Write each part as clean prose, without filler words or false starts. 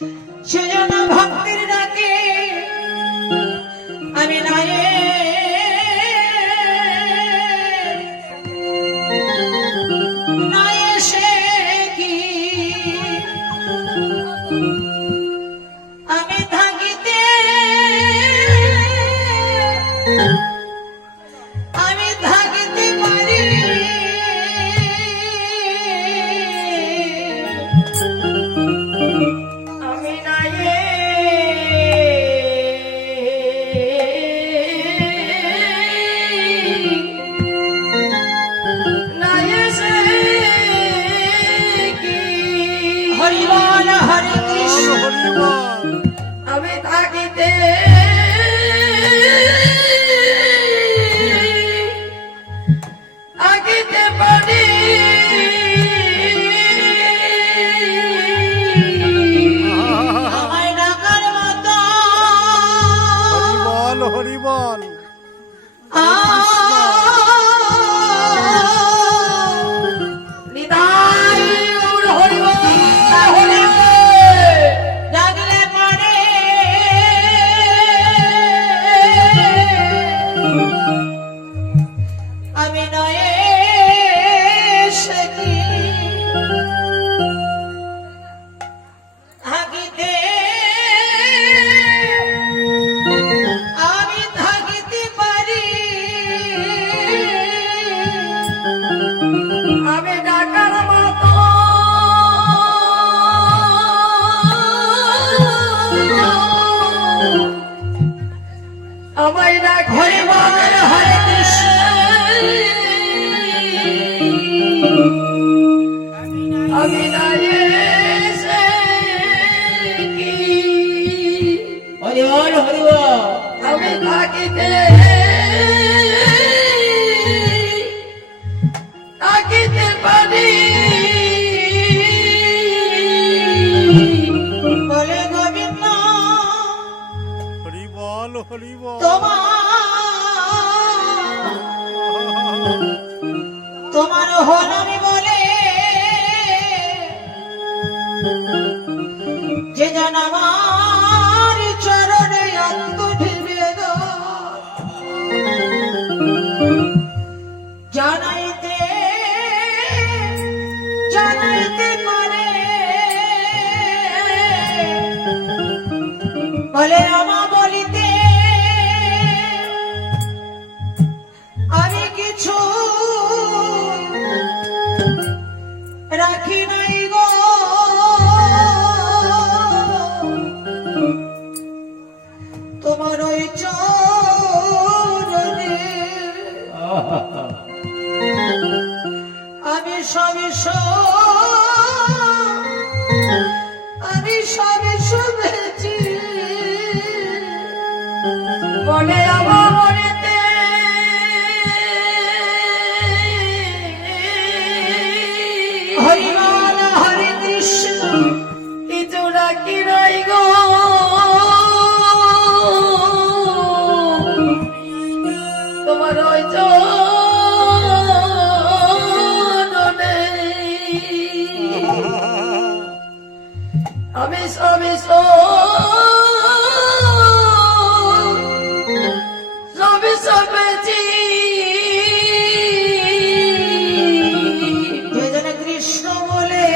সেজন্য ভক্তির ডাকে আমি নায়ে নায়ে সে কি আমি থাকিতে আমি থাকিতে পারি আমি নায়ে নায়ে সে কি হরি বল হরে কৃষ্ণ আমি থাকিতে থাকিতে পারি আমায় ডাকার মতো হরি বল নিতাই গৌর হরি বল হরি ডাকলে পরে আমি নয়ে সে কি থাকিতে আমি থাকিতে পারি আমি ডাকার মতো আমায় ডাক হরি বল হরে কৃষ্ণ আমি নায়ে সে কি হরি বল হরি বল আমি থাকিতে থাকিতে পারি বলে গোবিন্দ হরি বল তোমার হল আমি বলে যে জন আমার চরণে অন্তর্নিবেদ জানাইতে জানাইতে পারে বলে আমা বলিতে আমি কিছু রাখি নাই গো তোমার ওই চরণে আমি সবই আমি সবই শুনেছি বলে আমার মনেতে হরি বল হরে কৃষ্ণ কিছু রাখি নাই গো তোমার ওই চরণে আমি সবই সবই সবেছি যে জন কৃষ্ণ বলে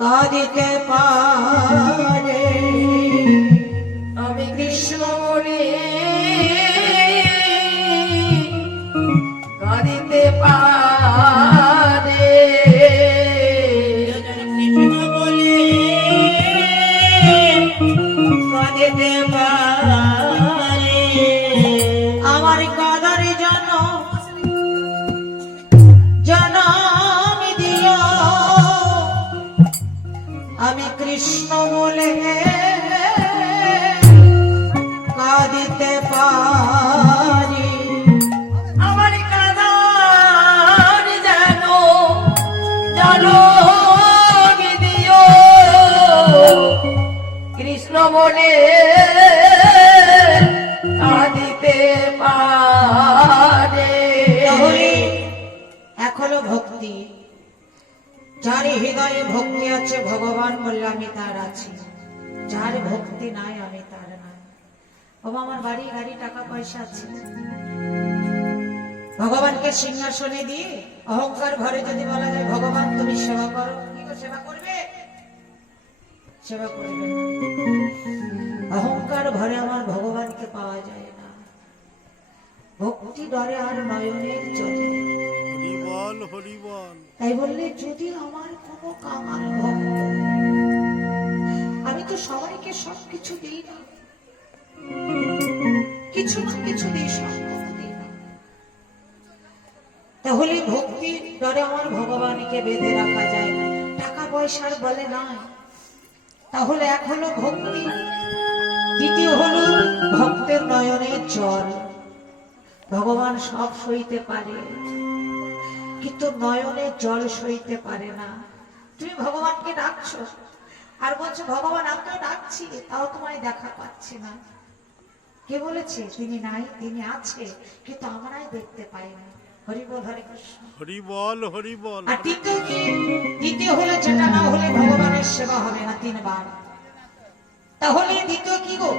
কাঁদিতে পারে আমি কৃষ্ণ বলে কাঁদিতে পারে কৃষ্ণ বলে কাঁদিতে পারে আমার কাদার জনম দিও আমি কৃষ্ণ বলে কাঁদিতে পারি আমার কাদার জনম দিও কৃষ্ণ বলে কাঁদিতে পারে এখনো ভক্তি যার হৃদয়ে ভক্তি আছে ভগবান বললে আমি তার আছি, যার ভক্তি নাই আমি তার নাই। বাবা আমার বাড়ি গাড়ি টাকা পয়সা আছে, ভগবানকে সিংহাসনে দিয়ে অহংকার ভরে যদি বলা যায় ভগবান তুমি সেবা করো, কি করে সেবা করবে? সেবা করবে না। অহংকার ভরে আমার ভগবানকে পাওয়া যায় না। ভক্তি ডরে আর নয়নের জলে। হরি বল হরি বল। তাই বললে যদি আমার কোনো কামাল ভক্ত, আমি তো সবাইকে সবকিছু দিই না, কিছু না কিছু দিই, সব দিই না। তাহলে ভক্তি ডরে আমার ভগবানকে বেঁধে রাখা যায়, টাকা পয়সার বলে নয়। তাহলে এক হলো ভক্তি, দ্বিতীয় হলো ভক্তের নয়নের জল। ভগবান সব সইতে পারে কিন্তু নয়নের জল সইতে পারে না। তুমি ভগবানকে ডাকছো আর বলছো ভগবান আমি তো ডাকছি তাও তোমায় দেখা পাচ্ছি না। কে বলেছে তিনি নাই? তিনি আছে কিন্তু আমরাই দেখতে পাই না। হরি বল হরে কৃষ্ণ। হরি বল হরি বল। আর দ্বিতীয় কি? দ্বিতীয় হলো যেটা না হলে ভগবানের সেবা হবে না 3 বার। তাহলে দ্বিতীয় কি গো?